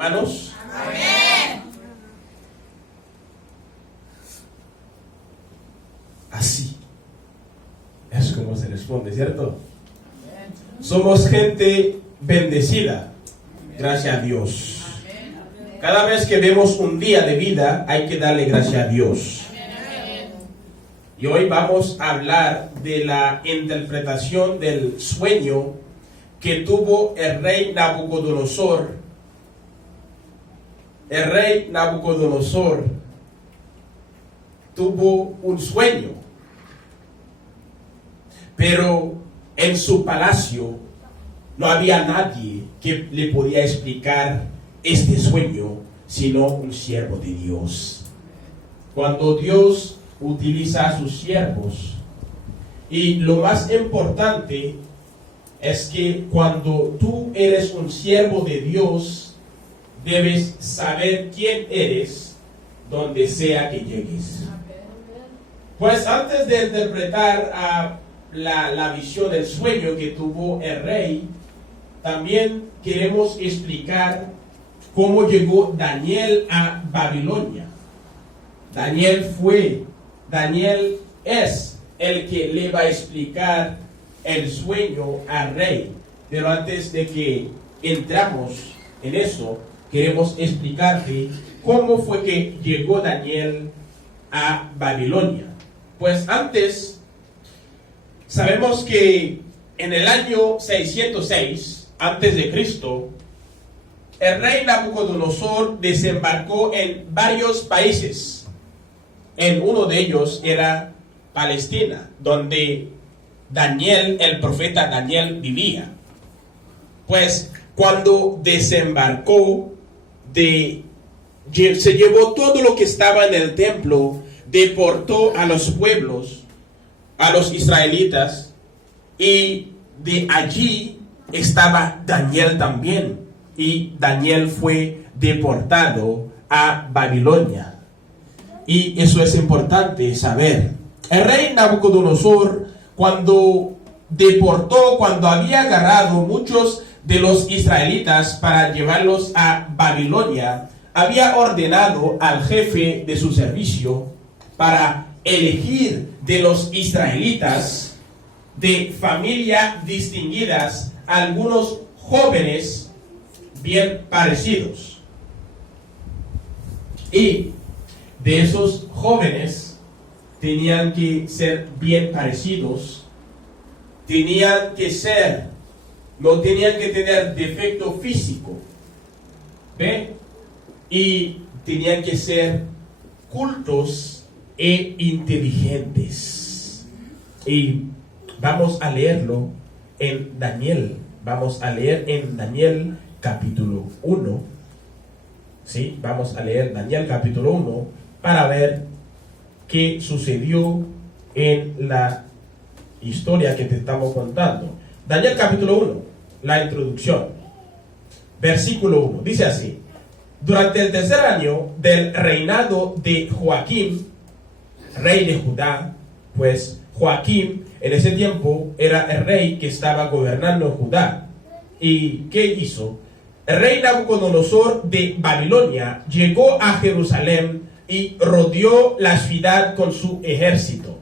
Hermanos. Amén. Así es como se responde, ¿cierto? Somos gente bendecida, gracias a Dios. Cada vez que vemos un día de vida, hay que darle gracias a Dios. Y hoy vamos a hablar de la interpretación del sueño que tuvo el rey Nabucodonosor. El rey Nabucodonosor tuvo un sueño, pero en su palacio no había nadie que le podía explicar este sueño, sino un siervo de Dios. Cuando Dios utiliza a sus siervos, y lo más importante es que cuando tú eres un siervo de Dios, debes saber quién eres donde sea que llegues. Pues antes de interpretar la visión del sueño que tuvo el rey, también queremos explicar cómo llegó Daniel a Babilonia. Daniel es el que le va a explicar el sueño al rey. Pero antes de que entramos en eso, queremos explicarte cómo fue que llegó Daniel a Babilonia. Pues antes, sabemos que en el año 606 antes de Cristo, el rey Nabucodonosor desembarcó en varios países. En uno de ellos era Palestina, donde Daniel, el profeta Daniel, vivía. Pues cuando desembarcó, se llevó todo lo que estaba en el templo, deportó a los pueblos, a los israelitas, y de allí estaba Daniel también. Y Daniel fue deportado a Babilonia. Y eso es importante saber. El rey Nabucodonosor, cuando había agarrado muchos de los israelitas para llevarlos a Babilonia, había ordenado al jefe de su servicio para elegir de los israelitas de familia distinguidas algunos jóvenes bien parecidos. Y de esos jóvenes tenían que ser bien parecidos, no tenían que tener defecto físico, ¿ve? Y tenían que ser cultos e inteligentes. Y vamos a leerlo en Daniel. Vamos a leer en Daniel capítulo 1. ¿Sí? Vamos a leer Daniel capítulo 1 para ver qué sucedió en la historia que te estamos contando. Daniel capítulo 1, la introducción. Versículo 1, dice así: durante el tercer año del reinado de Joaquín, rey de Judá, pues Joaquín en ese tiempo era el rey que estaba gobernando Judá. ¿Y qué hizo? El rey Nabucodonosor de Babilonia llegó a Jerusalén y rodeó la ciudad con su ejército.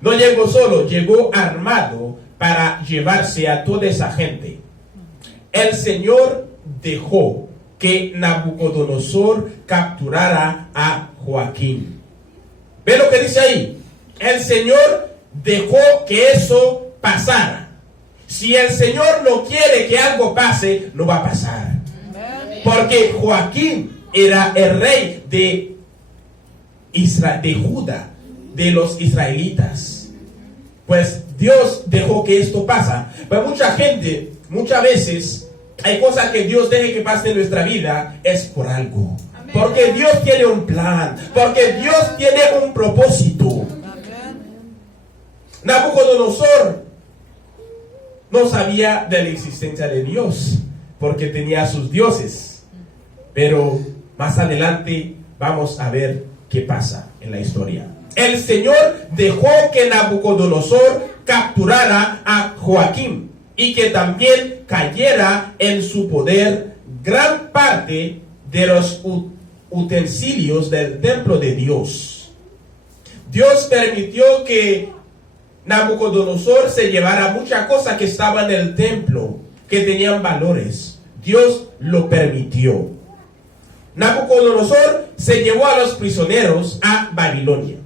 No llegó solo, llegó armado para llevarse a toda esa gente. El Señor dejó que Nabucodonosor capturara a Joaquín. ¿Ve lo que dice ahí? El Señor dejó que eso pasara. Si el Señor no quiere que algo pase, no va a pasar. Porque Joaquín era el rey de Judá, de los israelitas. Pues Dios dejó que esto pasa. Pero mucha gente, muchas veces, hay cosas que Dios deje que pase en nuestra vida, es por algo. Porque Dios tiene un plan, porque Dios tiene un propósito. Nabucodonosor no sabía de la existencia de Dios, porque tenía sus dioses. Pero más adelante vamos a ver qué pasa en la historia. El Señor dejó que Nabucodonosor capturara a Joaquín y que también cayera en su poder gran parte de los utensilios del templo de Dios. Dios permitió que Nabucodonosor se llevara muchas cosas que estaban en el templo, que tenían valores. Dios lo permitió. Nabucodonosor se llevó a los prisioneros a Babilonia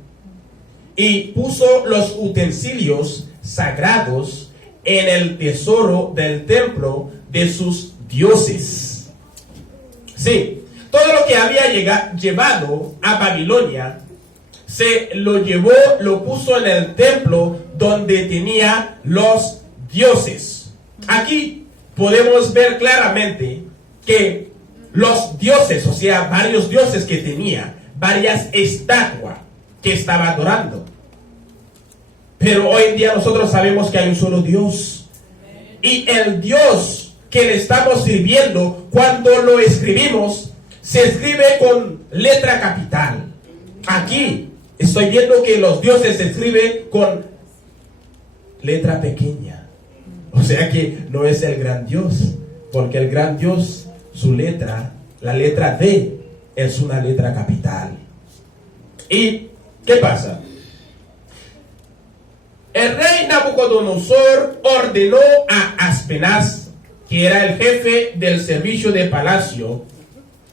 y puso los utensilios sagrados en el tesoro del templo de sus dioses. Sí, todo lo que había llevado a Babilonia se lo llevó, lo puso en el templo donde tenía los dioses. Aquí podemos ver claramente que los dioses, o sea, varios dioses que tenía, varias estatuas que estaba adorando. Pero hoy en día nosotros sabemos que hay un solo Dios. Y el Dios que le estamos sirviendo, cuando lo escribimos, se escribe con letra capital. Aquí estoy viendo que los dioses se escriben con letra pequeña. O sea que no es el gran Dios, porque el gran Dios, su letra, la letra D, es una letra capital. ¿Y qué pasa? El rey Nabucodonosor ordenó a Aspenaz, que era el jefe del servicio de palacio,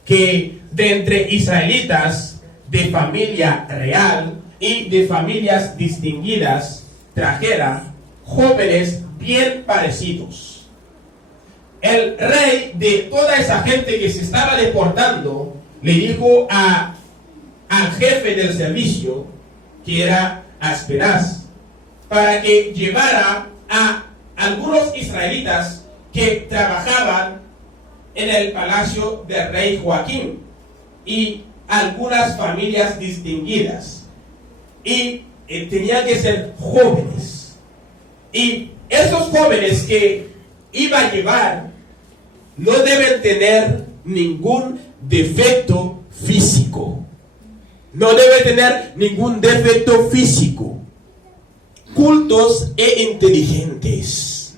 que de entre israelitas de familia real y de familias distinguidas trajera jóvenes bien parecidos. El rey de toda esa gente que se estaba deportando le dijo al jefe del servicio, que era Aspenaz, para que llevara a algunos israelitas que trabajaban en el palacio del rey Joaquín y algunas familias distinguidas, y tenían que ser jóvenes, y esos jóvenes que iba a llevar no deben tener ningún defecto físico, no deben tener ningún defecto físico, cultos e inteligentes.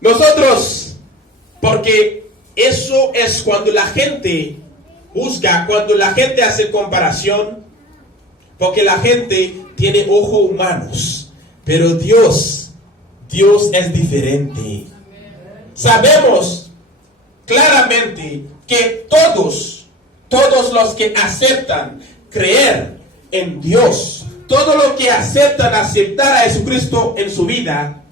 Nosotros, porque eso es cuando la gente juzga, cuando la gente hace comparación, porque la gente tiene ojos humanos, pero Dios es diferente. Sabemos claramente que todos los que aceptan creer en Dios, todos los que aceptar a Jesucristo en su vida,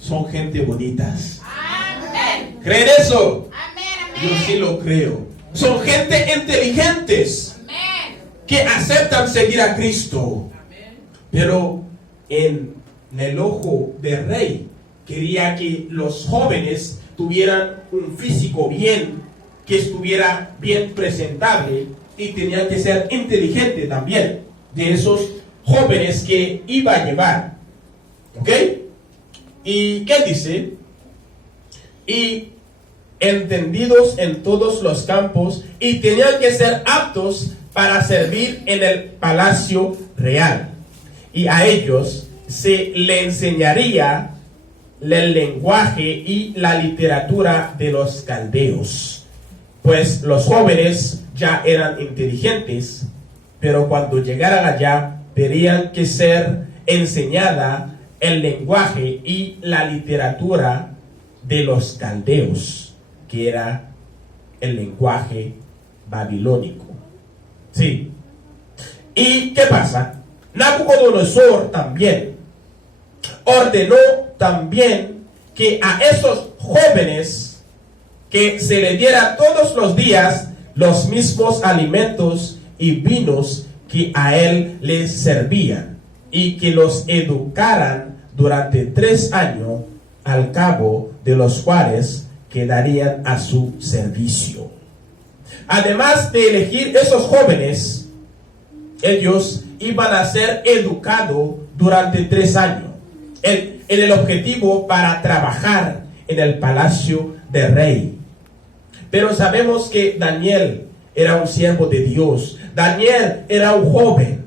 son gente bonitas. Amén. ¿Creen eso? Amén. Yo sí lo creo. Son gente inteligentes. Amén. Que aceptan seguir a Cristo. Amén. Pero en el ojo del rey, quería que los jóvenes tuvieran un físico bien, que estuviera bien presentable, y tenían que ser inteligentes también, de esos jóvenes que iba a llevar. ¿Ok? ¿Y qué dice? Y entendidos en todos los campos, y tenían que ser aptos para servir en el palacio real. Y a ellos se le enseñaría el lenguaje y la literatura de los caldeos, pues los jóvenes ya eran inteligentes, pero cuando llegaran allá tenían que ser enseñada el lenguaje y la literatura de los caldeos, que era el lenguaje babilónico. Sí. ¿Y qué pasa? Nabucodonosor también ordenó también que a esos jóvenes que se les diera todos los días los mismos alimentos y vinos que a él les servían, y que los educaran durante 3 años, al cabo de los cuales quedarían a su servicio. Además de elegir esos jóvenes, ellos iban a ser educados durante 3 años en el objetivo para trabajar en el palacio del rey. Pero sabemos que Daniel era un siervo de Dios. Daniel era un joven,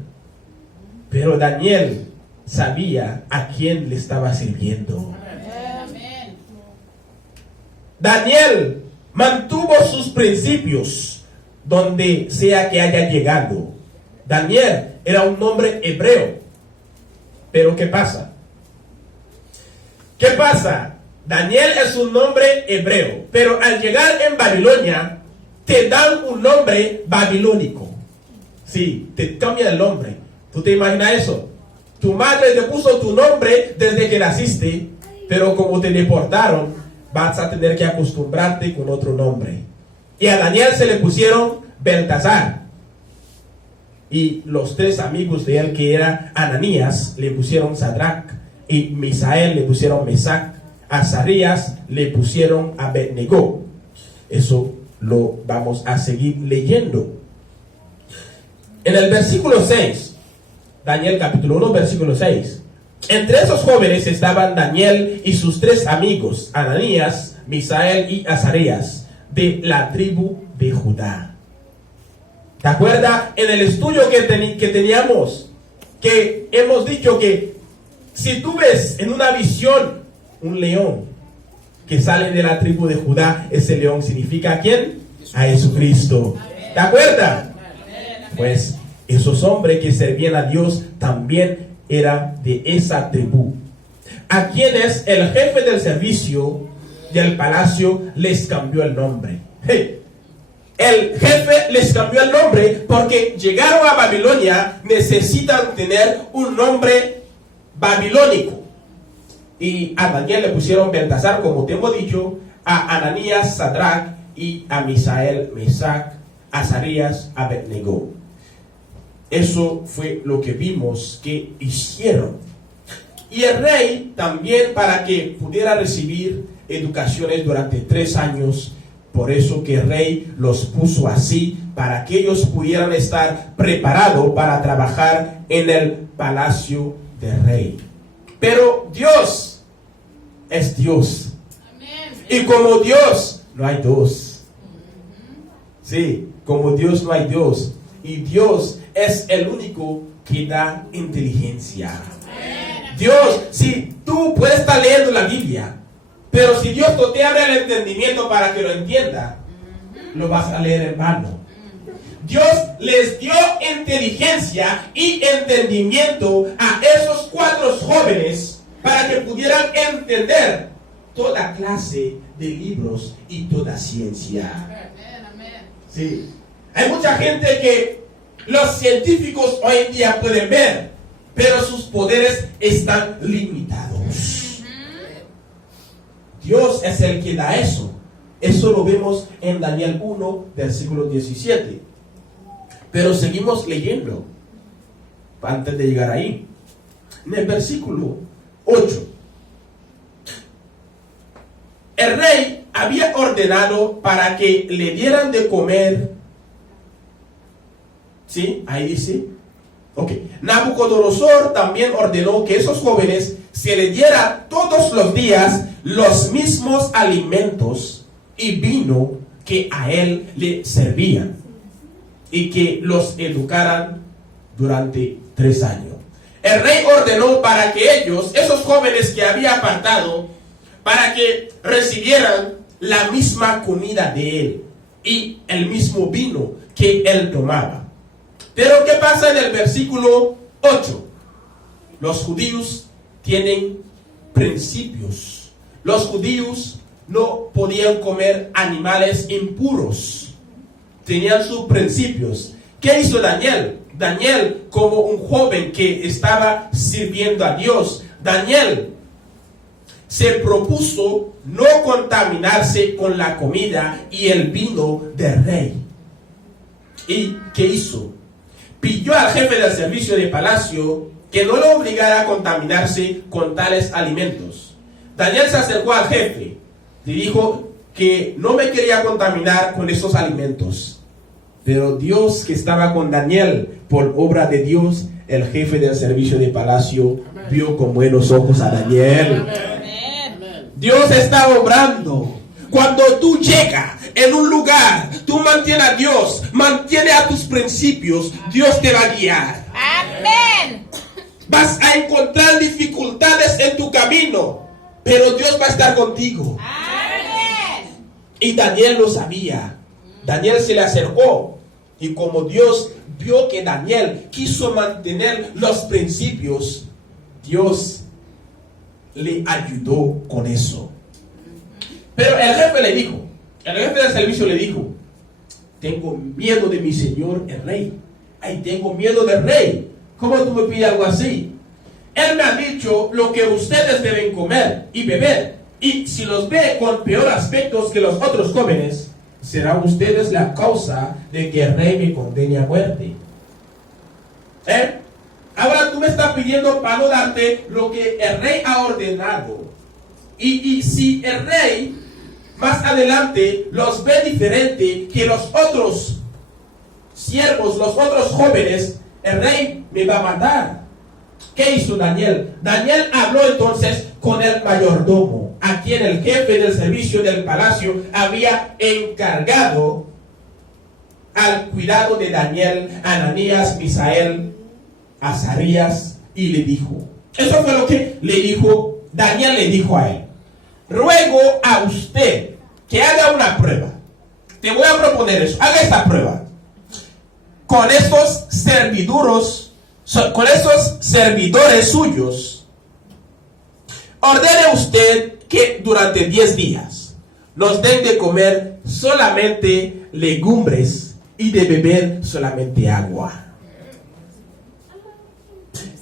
pero Daniel sabía a quién le estaba sirviendo. Daniel mantuvo sus principios donde sea que haya llegado. Daniel era un nombre hebreo. Pero ¿qué pasa? ¿Qué pasa? Daniel es un nombre hebreo, pero al llegar en Babilonia, te dan un nombre babilónico. Sí, te cambia el nombre. ¿Tú te imaginas eso? Tu madre te puso tu nombre desde que naciste, pero como te deportaron, vas a tener que acostumbrarte con otro nombre. Y a Daniel se le pusieron Beltasar. Y los tres amigos de él, que era Ananías, le pusieron Sadrach, y Misael le pusieron Mesac, Azarías le pusieron Abednego. Eso lo vamos a seguir leyendo. En el versículo 6, Daniel capítulo 1, versículo 6. Entre esos jóvenes estaban Daniel y sus tres amigos, Ananías, Misael y Azarías, de la tribu de Judá. ¿Te acuerdas en el estudio que teníamos? Que hemos dicho que si tú ves en una visión un león que sale de la tribu de Judá, ese león significa ¿a quién? A Jesucristo. ¿Te acuerdas? Pues esos hombres que servían a Dios también eran de esa tribu, a quienes el jefe del servicio del palacio les cambió el nombre. El jefe les cambió el nombre porque llegaron a Babilonia, necesitan tener un nombre babilónico. Y a Daniel le pusieron Beltasar, como te hemos dicho, a Ananías, Sadrach, y a Misael, Mesac, Azarías, Abednego. Eso fue lo que vimos que hicieron. Y el rey también, para que pudiera recibir educaciones durante 3 años, por eso que el rey los puso así, para que ellos pudieran estar preparados para trabajar en el palacio del rey. Pero Dios es Dios. Y como Dios no hay dos. Sí, como Dios no hay dos. Y Dios es el único que da inteligencia. Dios, si tú puedes estar leyendo la Biblia, pero si Dios no te abre el entendimiento para que lo entienda, lo vas a leer en vano. Dios les dio inteligencia y entendimiento a esos 4 jóvenes para que pudieran entender toda clase de libros y toda ciencia. Sí. Hay mucha gente que los científicos hoy en día pueden ver, pero sus poderes están limitados. Dios es el que da eso. Eso lo vemos en Daniel 1, versículo 17. Pero seguimos leyendo antes de llegar ahí. En el versículo 8. El rey había ordenado para que le dieran de comer. ¿Sí? Ahí dice. Ok. Nabucodonosor también ordenó que esos jóvenes se les diera todos los días los mismos alimentos y vino que a él le servían, y que los educaran durante 3 años. El rey ordenó para que ellos, esos jóvenes que había apartado, para que recibieran la misma comida de él y el mismo vino que él tomaba. Pero ¿qué pasa en el versículo 8? Los judíos tienen principios. Los judíos no podían comer animales impuros. Tenían sus principios. ¿Qué hizo Daniel? Daniel, como un joven que estaba sirviendo a Dios, Daniel se propuso no contaminarse con la comida y el vino del rey. ¿Y qué hizo? Pidió al jefe del servicio de palacio que no lo obligara a contaminarse con tales alimentos. Daniel se acercó al jefe y dijo que no me quería contaminar con esos alimentos. Pero Dios, que estaba con Daniel, por obra de Dios, el jefe del servicio de palacio vio con buenos ojos a Daniel. Dios está obrando. Cuando tú llegas en un lugar, tú mantienes a Dios, mantienes a tus principios, Dios te va a guiar. Amén. Vas a encontrar dificultades en tu camino, pero Dios va a estar contigo. Amén. Y Daniel lo sabía. Daniel se le acercó. Y como Dios vio que Daniel quiso mantener los principios, Dios le ayudó con eso. Pero el jefe el jefe del servicio le dijo: tengo miedo de mi señor el rey. Ay, tengo miedo del rey. ¿Cómo tú me pides algo así? Él me ha dicho lo que ustedes deben comer y beber. Y si los ve con peor aspecto que los otros jóvenes, serán ustedes la causa de que el rey me condene a muerte. Ahora tú me estás pidiendo para no darte lo que el rey ha ordenado. Y si el rey más adelante los ve diferente que los otros siervos, los otros jóvenes, el rey me va a matar. ¿Qué hizo Daniel? Daniel habló entonces con el mayordomo, a quien el jefe del servicio del palacio había encargado al cuidado de Daniel, Ananías, Misael, Azarías, y le dijo, eso fue lo que le dijo, Daniel le dijo a él: ruego a usted que haga una prueba. Te voy a proponer eso, haga esta prueba. Con estos servidores suyos, ordene usted que durante 10 días nos den de comer solamente legumbres y de beber solamente agua.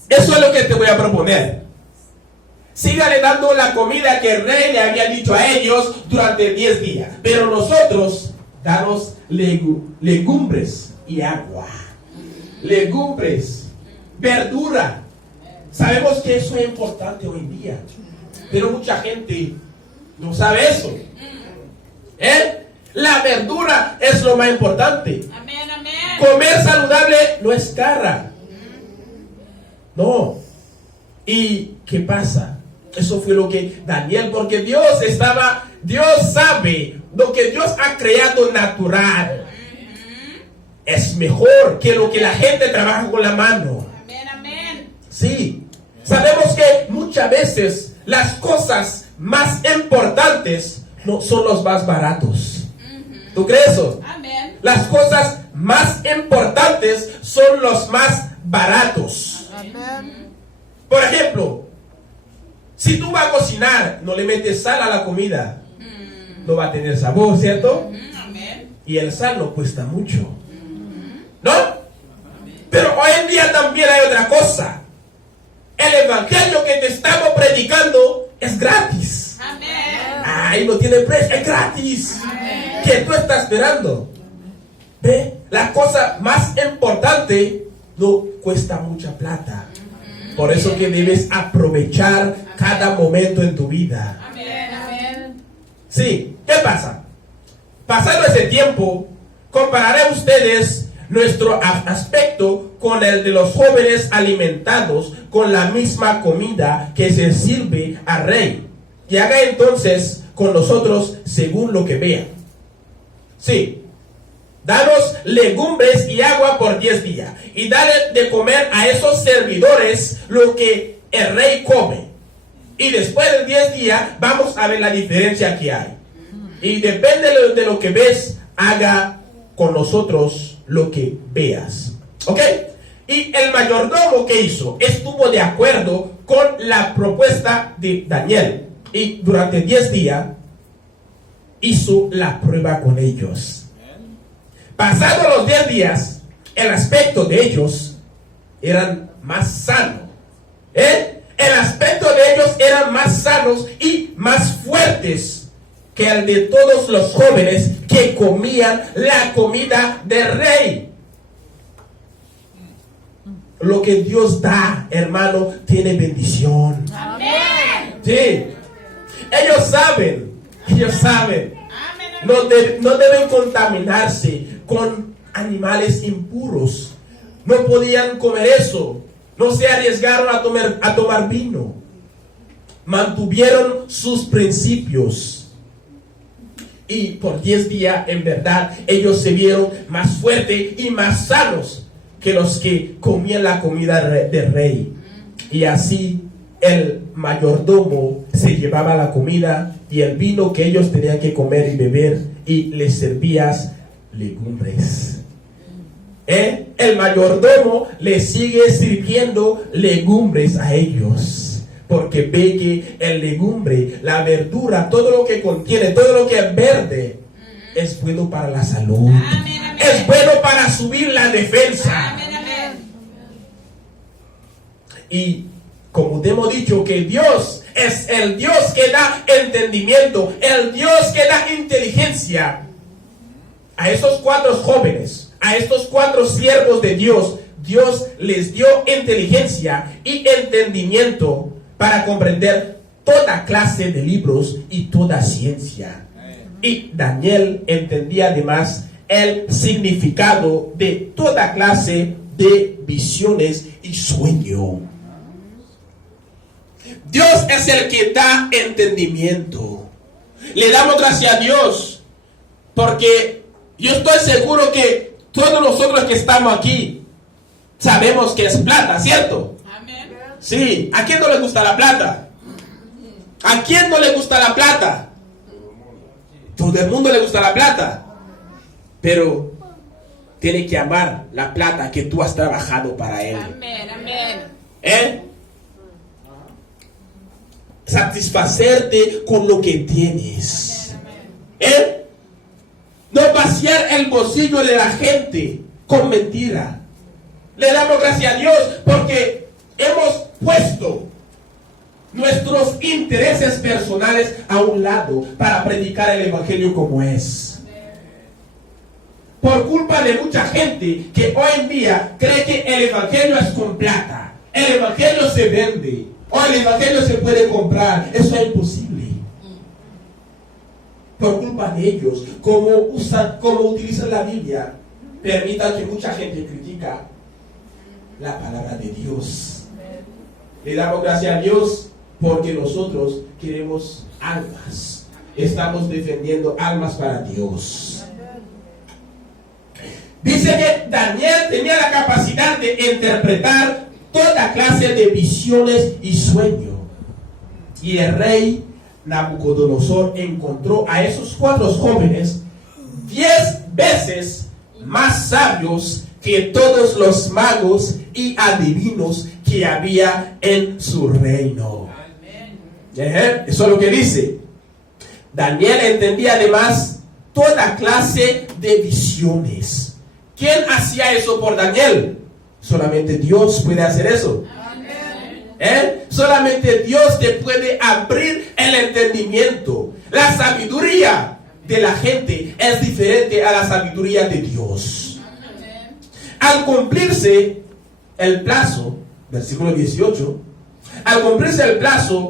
Eso es lo que te voy a proponer. Sígale dando la comida que el rey le había dicho a ellos durante 10 días. Pero nosotros, danos legumbres y agua. Legumbres, verdura. Sabemos que eso es importante hoy en día, pero mucha gente no sabe eso. La verdura es lo más importante. Amén, amén. Comer saludable no es cara. No. ¿Y qué pasa? Eso fue lo que Daniel, porque Dios sabe lo que Dios ha creado natural. Es mejor que lo que la gente trabaja con la mano. Amén, amén. Sí. Sabemos que muchas veces las cosas más importantes no son los más baratos. ¿Tú crees eso? Amén. Las cosas más importantes son los más baratos. Amén. Por ejemplo, si tú vas a cocinar, no le metes sal a la comida, no va a tener sabor, ¿cierto? Amén. Y el sal no cuesta mucho, ¿no? Pero hoy en día también hay otra cosa. El evangelio que te estamos predicando es gratis. Amén. Ay, no tiene precio, es gratis. Amén. ¿Qué tú estás esperando? ¿Ve? La cosa más importante no cuesta mucha plata. Por eso que debes aprovechar cada momento en tu vida. Amén, amén. Sí, ¿qué pasa? Pasado ese tiempo, compararé ustedes nuestro aspecto con el de los jóvenes alimentados con la misma comida que se sirve al rey. Y haga entonces con nosotros según lo que vean. Sí. Danos legumbres y agua por 10 días. Y dale de comer a esos servidores lo que el rey come. Y después de 10 días vamos a ver la diferencia que hay. Y depende de lo que ves, haga con nosotros lo que veas. ¿Ok? Y el mayordomo que hizo, estuvo de acuerdo con la propuesta de Daniel. Y durante 10 días hizo la prueba con ellos. Pasados los 10 días, el aspecto de ellos eran más sanos. El aspecto de ellos eran más sanos y más fuertes que el de todos los jóvenes que comían la comida del rey. Lo que Dios da, hermano, tiene bendición. Amén. Sí. Ellos saben. Amén. No deben contaminarse con animales impuros. No podían comer eso. No se arriesgaron a tomar vino. Mantuvieron sus principios. Y por 10 días, en verdad, ellos se vieron más fuertes y más sanos que los que comían la comida del rey. Y así el mayordomo se llevaba la comida y el vino que ellos tenían que comer y beber y les servías legumbres. El mayordomo les sigue sirviendo legumbres a ellos, porque ve que el legumbre, la verdura, todo lo que contiene, todo lo que es verde, es bueno para la salud. Amén, amén. Es bueno para subir la defensa. Amén, amén. Y como te hemos dicho que Dios es el Dios que da entendimiento, el Dios que da inteligencia. A estos 4 jóvenes, a estos 4 siervos de Dios, Dios les dio inteligencia y entendimiento para comprender toda clase de libros y toda ciencia. Y Daniel entendía además el significado de toda clase de visiones y sueño. Dios es el que da entendimiento. Le damos gracias a Dios porque yo estoy seguro que todos nosotros que estamos aquí sabemos que es plata, ¿cierto? Amén. Sí. ¿A quién no le gusta la plata? ¿A quién no le gusta la plata? Todo el mundo le gusta la plata. Pero tiene que amar la plata que tú has trabajado para él. Amén, amén. Satisfacerte con lo que tienes. No vaciar el bolsillo de la gente con mentira. Le damos gracias a Dios porque hemos puesto nuestros intereses personales a un lado para predicar el evangelio como es. Por culpa de mucha gente que hoy en día cree que el evangelio es con plata, el evangelio se vende o el evangelio se puede comprar, eso es imposible. Por culpa de ellos, como utilizan la Biblia, permitan que mucha gente critica la palabra de Dios. Le damos gracias a Dios porque nosotros queremos almas. Estamos defendiendo almas para Dios. Dice que Daniel tenía la capacidad de interpretar toda clase de visiones y sueños. Y el rey Nabucodonosor encontró a esos 4 jóvenes 10 veces más sabios que todos los magos y adivinos que había en su reino. Eso es lo que dice. Daniel entendía además toda clase de visiones. ¿Quién hacía eso por Daniel? Solamente Dios puede hacer eso. Solamente Dios te puede abrir el entendimiento. La sabiduría de la gente es diferente a la sabiduría de Dios. Al cumplirse el plazo, versículo 18, al cumplirse el plazo